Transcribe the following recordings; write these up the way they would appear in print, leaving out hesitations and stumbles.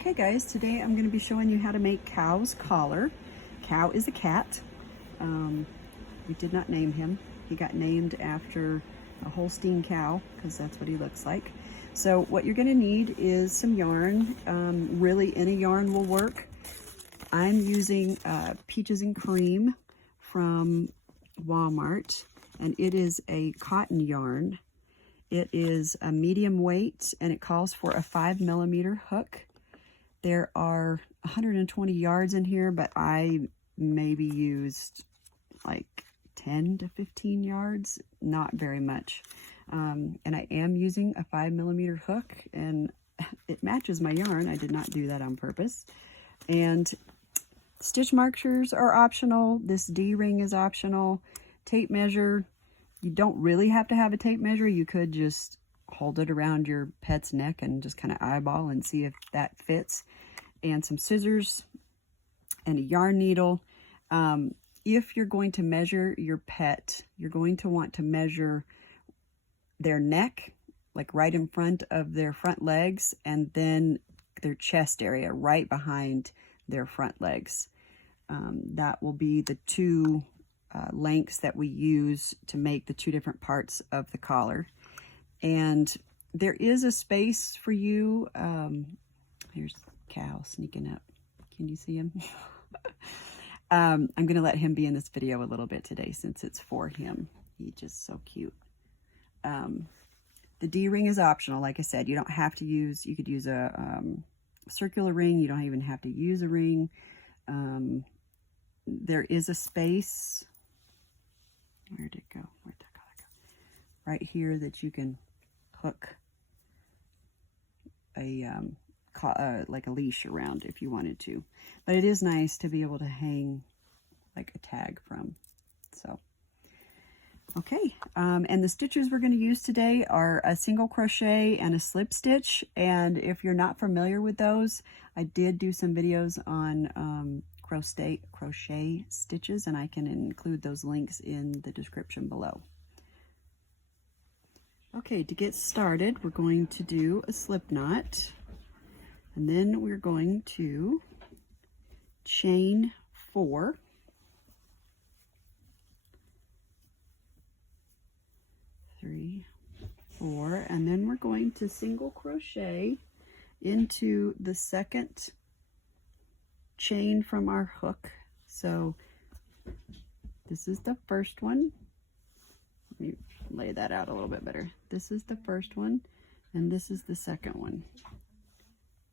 Okay guys, today I'm going to be showing you how to make Cow's collar. Cow is a cat. We did not name him. He got named after a Holstein cow because that's what he looks like. So what you're going to need is some yarn. Really any yarn will work. I'm using Peaches and Cream from Walmart, and it is a cotton yarn. It is a medium weight and it calls for a 5mm hook. There are 120 yards in here, but I maybe used like 10 to 15 yards, not very much. And I am using a 5mm hook, and it matches my yarn. I did not do that on purpose. And stitch markers are optional. This D-ring is optional. Tape measure, you don't really have to have a tape measure. You could just hold it around your pet's neck and just kind of eyeball and see if that fits. And some scissors and a yarn needle. If you're going to measure your pet, you're going to want to measure their neck, like right in front of their front legs, and then their chest area right behind their front legs. That will be the two lengths that we use to make the two different parts of the collar. And there is a space for you. Here's Cow sneaking up. Can you see him? I'm going to let him be in this video a little bit today since it's for him. He's just so cute. The D-ring is optional. Like I said, you don't have to use, you could use a circular ring. You don't even have to use a ring. There is a space. Where did it go? Where'd that color go? Right here that you can hook a like a leash around if you wanted to. But it is nice to be able to hang like a tag from. So, okay. And the stitches we're going to use today are a single crochet and a slip stitch. And if you're not familiar with those, I did do some videos on crochet stitches, and I can include those links in the description below. Okay, to get started, we're going to do a slip knot, and then we're going to chain 4, three, 4, and then we're going to single crochet into the second chain from our hook. So this is the first one. Let me lay that out a little bit better. This is the first one, and this is the second one.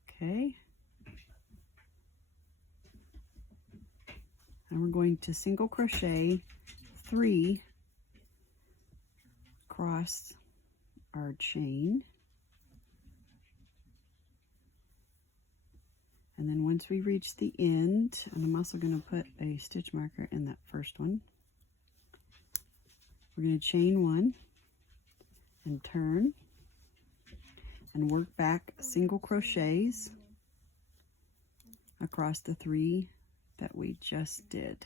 Okay. And we're going to single crochet 3 across our chain. And then once we reach the end, and I'm also going to put a stitch marker in that first one, we're going to chain 1 and turn and work back single crochets across the 3 that we just did.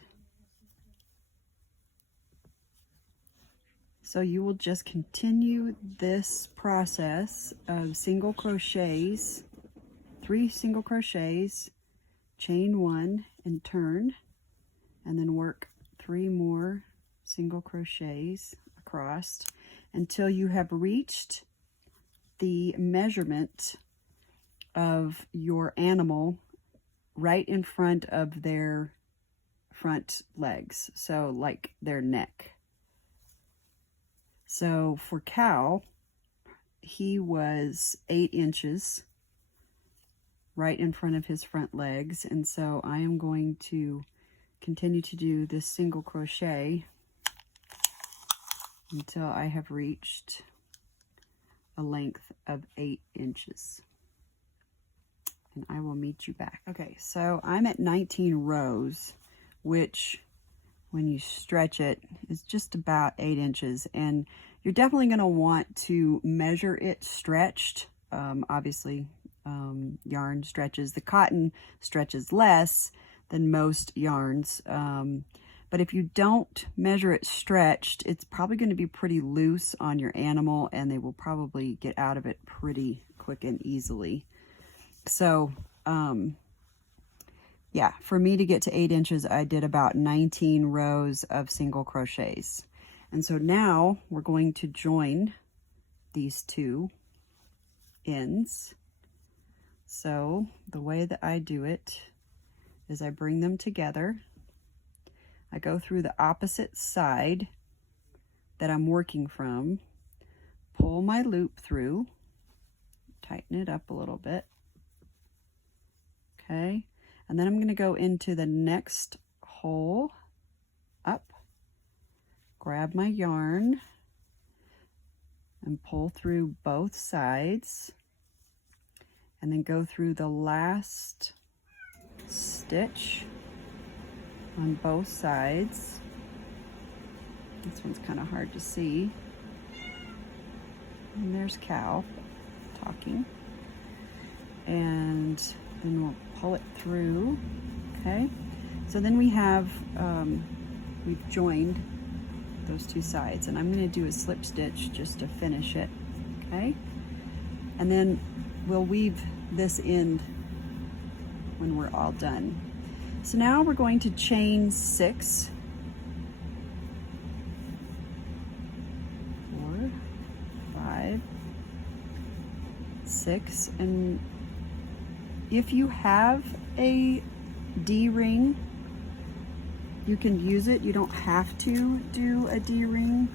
So you will just continue this process of single crochets, 3 single crochets, chain 1 and turn, and then work 3 more single crochets across until you have reached the measurement of your animal right in front of their front legs, so like their neck. So for Cow, he was 8 inches right in front of his front legs, and so I am going to continue to do this single crochet until I have reached a length of 8 inches. And I will meet you back. Okay, so I'm at 19 rows, which when you stretch it is just about 8 inches. And you're definitely going to want to measure it stretched. Obviously, yarn stretches. The cotton stretches less than most yarns. But if you don't measure it stretched, it's probably going to be pretty loose on your animal, and they will probably get out of it pretty quick and easily. So yeah, for me to get to 8 inches, I did about 19 rows of single crochets. And so now we're going to join these two ends. So the way that I do it is I bring them together. I go through the opposite side that I'm working from, pull my loop through, tighten it up a little bit. Okay, and then I'm going to go into the next hole up, grab my yarn, and pull through both sides, and then go through the last stitch on both sides. This one's kind of hard to see. And there's Cow talking. And then we'll pull it through. Okay, so then we have, we've joined those two sides, and I'm going to do a slip stitch just to finish it. Okay, and then we'll weave this end when we're all done. So now we're going to chain 6, 4, 5, 6, and if you have a D-ring, you can use it. You don't have to do a D-ring.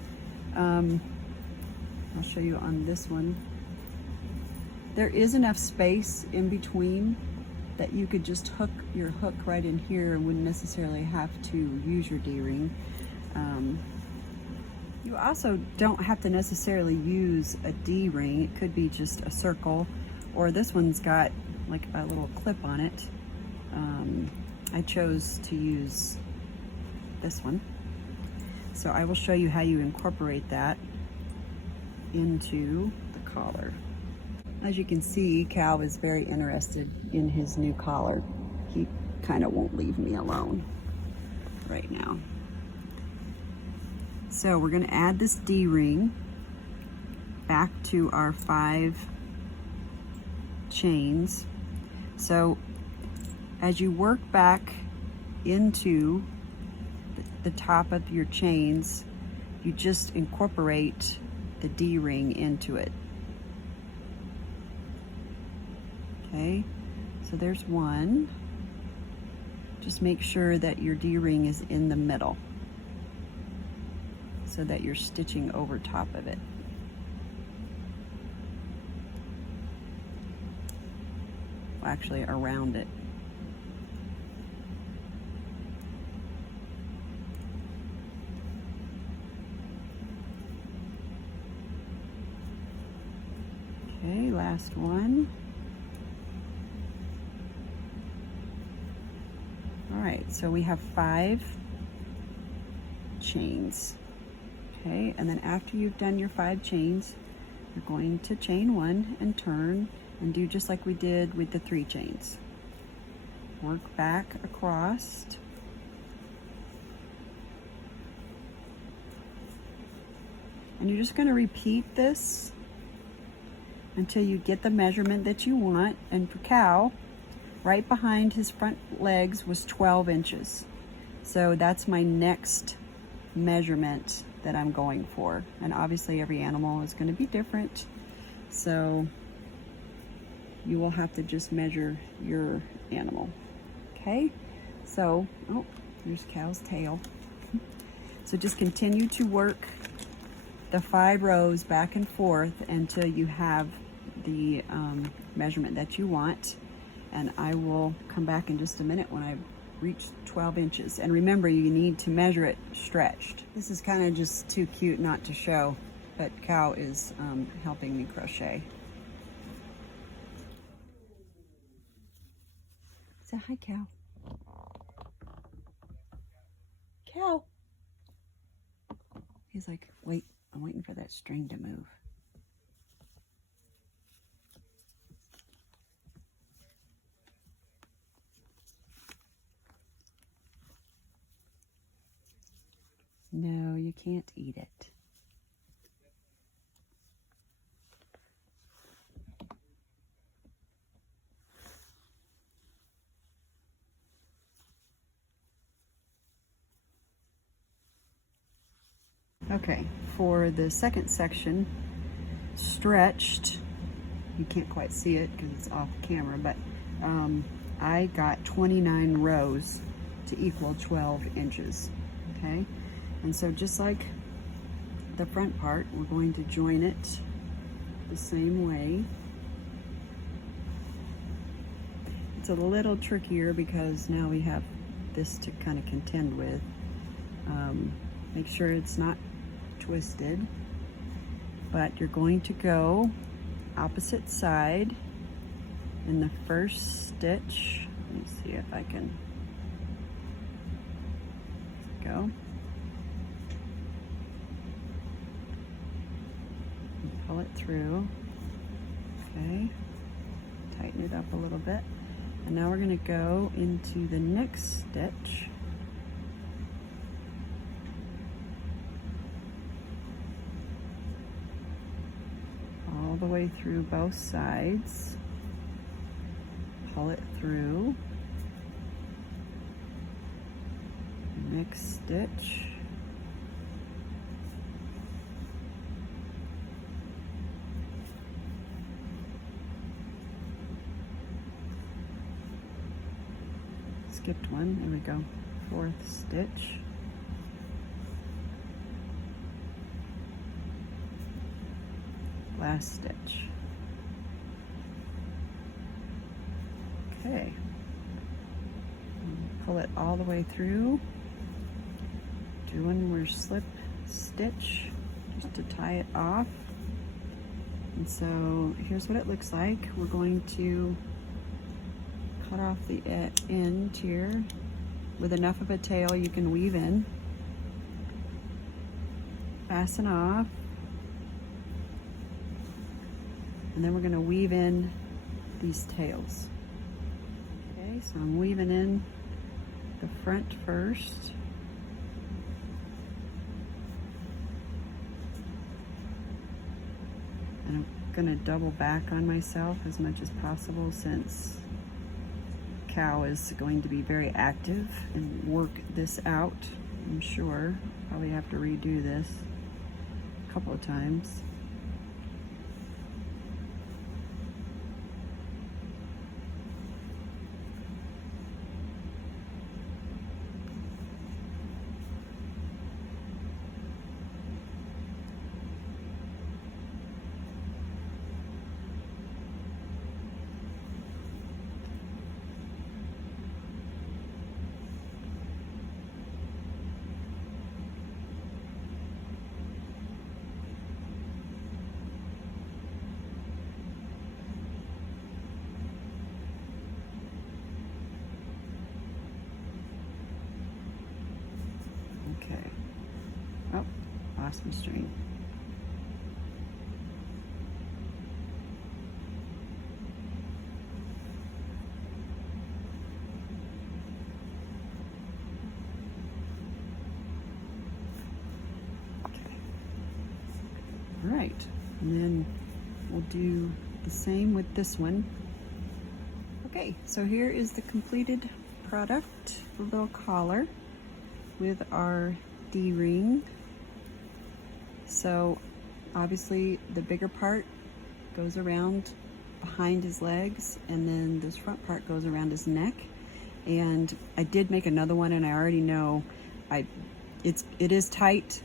I'll show you on this one. There is enough space in between that you could just hook your hook right in here and wouldn't necessarily have to use your D-ring. You also don't have to necessarily use a D-ring. It could be just a circle, or this one's got like a little clip on it. I chose to use this one. So I will show you how you incorporate that into the collar. As you can see, Cal is very interested in his new collar. He kind of won't leave me alone right now. So we're going to add this D-ring back to our 5 chains. So as you work back into the top of your chains, you just incorporate the D-ring into it. Okay, so there's one. Just make sure that your D-ring is in the middle so that you're stitching over top of it. Well, actually around it. Okay, last one. All right, so we have 5 chains. Okay, and then after you've done your 5 chains, you're going to chain 1 and turn and do just like we did with the 3 chains. Work back across. And you're just going to repeat this until you get the measurement that you want. And for Cal, right behind his front legs was 12 inches. So that's my next measurement that I'm going for. And obviously every animal is going to be different. So you will have to just measure your animal. Okay? So, oh, here's Cal's tail. So just continue to work the 5 rows back and forth until you have the measurement that you want. And I will come back in just a minute when I've reached 12 inches. And remember, you need to measure it stretched. This is kind of just too cute not to show, but Cow is helping me crochet. Say hi, Cow. Cow. He's like, wait, I'm waiting for that string to move. No, you can't eat it. Okay, for the second section, stretched, you can't quite see it because it's off camera, but I got 29 rows to equal 12 inches, okay? And so just like the front part, we're going to join it the same way. It's a little trickier because now we have this to kind of contend with. Make sure it's not twisted, but you're going to go opposite side in the first stitch. Let me see if I can go. Pull it through. Okay, tighten it up a little bit. And now we're going to go into the next stitch. All the way through both sides. Pull it through. Next stitch. Skipped one, there we go. Fourth stitch. Last stitch. Okay. Pull it all the way through. Do one more slip stitch just to tie it off. And so here's what it looks like. We're going to cut off the end here with enough of a tail you can weave in. Fasten off. And then we're going to weave in these tails. Okay, so I'm weaving in the front first. And I'm going to double back on myself as much as possible since cow is going to be very active and work this out. I'm sure probably have to redo this a couple of times. Okay. Oh, lost my string. Okay. All right, and then we'll do the same with this one. Okay, so here is the completed product, the little collar with our D-ring. So obviously the bigger part goes around behind his legs, and then this front part goes around his neck. And I did make another one, and I already know it is tight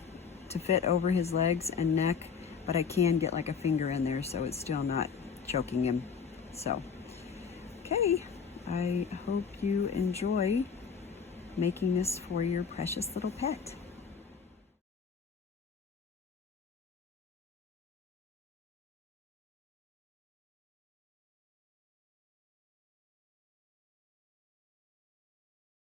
to fit over his legs and neck, but I can get like a finger in there so it's still not choking him. So okay, I hope you enjoy making this for your precious little pet.